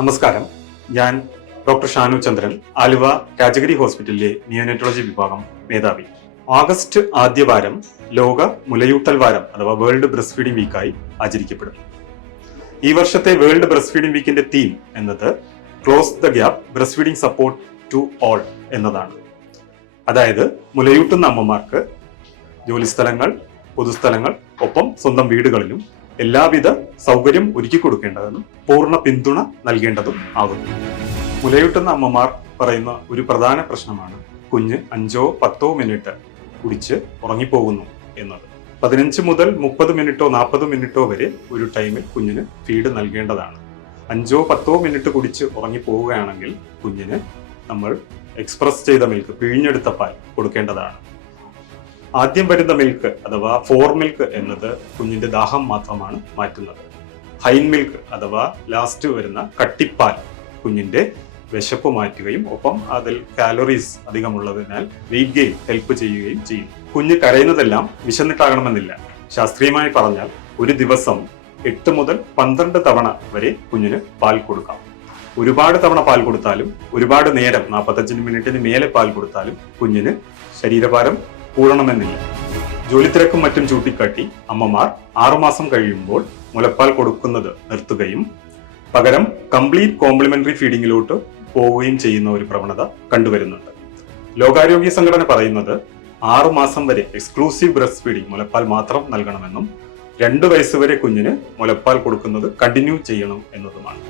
നമസ്കാരം, ഞാൻ ഡോക്ടർ ഷാനു ചന്ദ്രൻ, ആലുവ രാജഗിരി ഹോസ്പിറ്റലിലെ നിയോനെറ്റോളജി വിഭാഗം മേധാവി. ഓഗസ്റ്റ് ആദ്യവാരം ലോക മുലയൂട്ടൽ വാരം അഥവാ വേൾഡ് ബ്രസ്റ്റ് ഫീഡിംഗ് വീക്കായി ആചരിക്കപ്പെടും. ഈ വർഷത്തെ വേൾഡ് ബ്രസ്റ്റ് ഫീഡിംഗ് വീക്കിന്റെ തീം എന്നത് close the gap breast feeding support to all എന്നതാണ്. അതായത് മുലയൂട്ടുന്ന അമ്മമാർക്ക് ജോലിസ്ഥലങ്ങൾ, പൊതുസ്ഥലങ്ങൾ, ഒപ്പം സ്വന്തം വീടുകളിലും എല്ലാവിധ സൗകര്യം ഒരുക്കി കൊടുക്കേണ്ടതെന്നും പൂർണ്ണ പിന്തുണ നൽകേണ്ടതും ആകുന്നു. മുലയൂട്ടുന്ന അമ്മമാർ പറയുന്ന ഒരു പ്രധാന പ്രശ്നമാണ് കുഞ്ഞ് 5-10 മിനിറ്റ് കുടിച്ച് ഉറങ്ങിപ്പോകുന്നു എന്നത്. 15 മുതൽ 30 മിനിറ്റോ 40 മിനിറ്റോ വരെ ഒരു ടൈമിൽ കുഞ്ഞിന് ഫീഡ് നൽകേണ്ടതാണ്. 5-10 മിനിറ്റ് കുടിച്ച് ഉറങ്ങിപ്പോവുകയാണെങ്കിൽ കുഞ്ഞിന് നമ്മൾ എക്സ്പ്രസ് ചെയ്ത മിൽക്ക്, പിഴിഞ്ഞെടുത്ത പാൽ കൊടുക്കേണ്ടതാണ്. ആദ്യം വരുന്ന മിൽക്ക് അഥവാ ഫോർ മിൽക്ക് എന്നത് കുഞ്ഞിന്റെ ദാഹം മാത്രമാണ് മാറ്റുന്നത്. ഹൈൻ മിൽക്ക് അഥവാ ലാസ്റ്റ് വരുന്ന കട്ടിപ്പാൽ കുഞ്ഞിന്റെ വിശപ്പ് മാറ്റുകയും ഒപ്പം അതിൽ കാലറീസ് അധികമുള്ളതിനാൽ വെയിറ്റ് ഗെയിൻ ഹെൽപ്പ് ചെയ്യുകയും ചെയ്യും. കുഞ്ഞ് കരയുന്നതെല്ലാം വിശന്നിട്ടാകണമെന്നില്ല. ശാസ്ത്രീയമായി പറഞ്ഞാൽ ഒരു ദിവസം 8 മുതൽ 12 തവണ വരെ കുഞ്ഞിന് പാൽ കൊടുക്കാം. ഒരുപാട് തവണ പാൽ കൊടുത്താലും ഒരുപാട് നേരം 45 മിനിറ്റിന് മേലെ പാൽ കൊടുത്താലും കുഞ്ഞിന് ശരീരഭാരം കൂടണമെന്നില്ല. ജോലിത്തിരക്കും മറ്റും ചൂണ്ടിക്കാട്ടി അമ്മമാർ 6 മാസം കഴിയുമ്പോൾ മുലപ്പാൽ കൊടുക്കുന്നത് നിർത്തുകയും പകരം കംപ്ലീറ്റ് കോംപ്ലിമെന്ററി ഫീഡിങ്ങിലോട്ട് പോവുകയും ചെയ്യുന്ന ഒരു പ്രവണത കണ്ടുവരുന്നുണ്ട്. ലോകാരോഗ്യ സംഘടന പറയുന്നത് 6 മാസം വരെ എക്സ്ക്ലൂസീവ് ബ്രസ്റ്റ് ഫീഡിംഗ്, മുലപ്പാൽ മാത്രം നൽകണമെന്നും 2 വയസ്സ് വരെ കുഞ്ഞിന് മുലപ്പാൽ കൊടുക്കുന്നത് കണ്ടിന്യൂ ചെയ്യണം എന്നതുമാണ്.